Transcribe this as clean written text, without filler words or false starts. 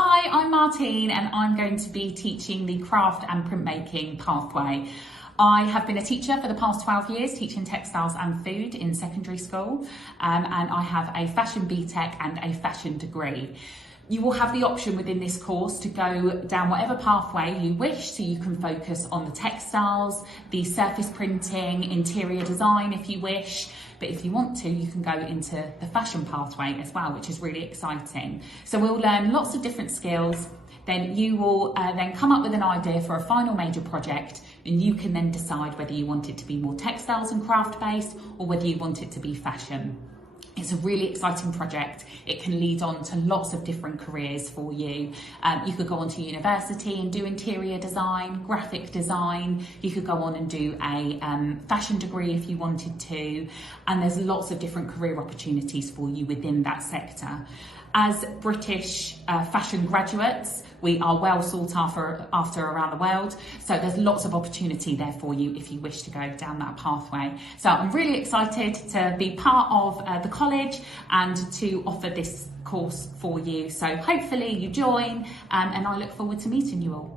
Hi, I'm Martine and I'm going to be teaching the craft and printmaking pathway. I have been a teacher for the past 12 years, teaching textiles and food in secondary school, and I have a fashion BTEC and a fashion degree. You will have the option within this course to go down whatever pathway you wish, so you can focus on the textiles, the surface printing, interior design if you wish, but if you want to, you can go into the fashion pathway as well, which is really exciting. So we'll learn lots of different skills, then you will then come up with an idea for a final major project, and you can then decide whether you want it to be more textiles and craft based or whether you want it to be fashion. It's a really exciting project. It can lead on to lots of different careers for you. You could go on to university and do interior design, graphic design. You could go on and do a fashion degree if you wanted to. And there's lots of different career opportunities for you within that sector. As British fashion graduates, we are well sought after around the world. So there's lots of opportunity there for you if you wish to go down that pathway. So I'm really excited to be part of the college and to offer this course for you. So hopefully you join, and I look forward to meeting you all.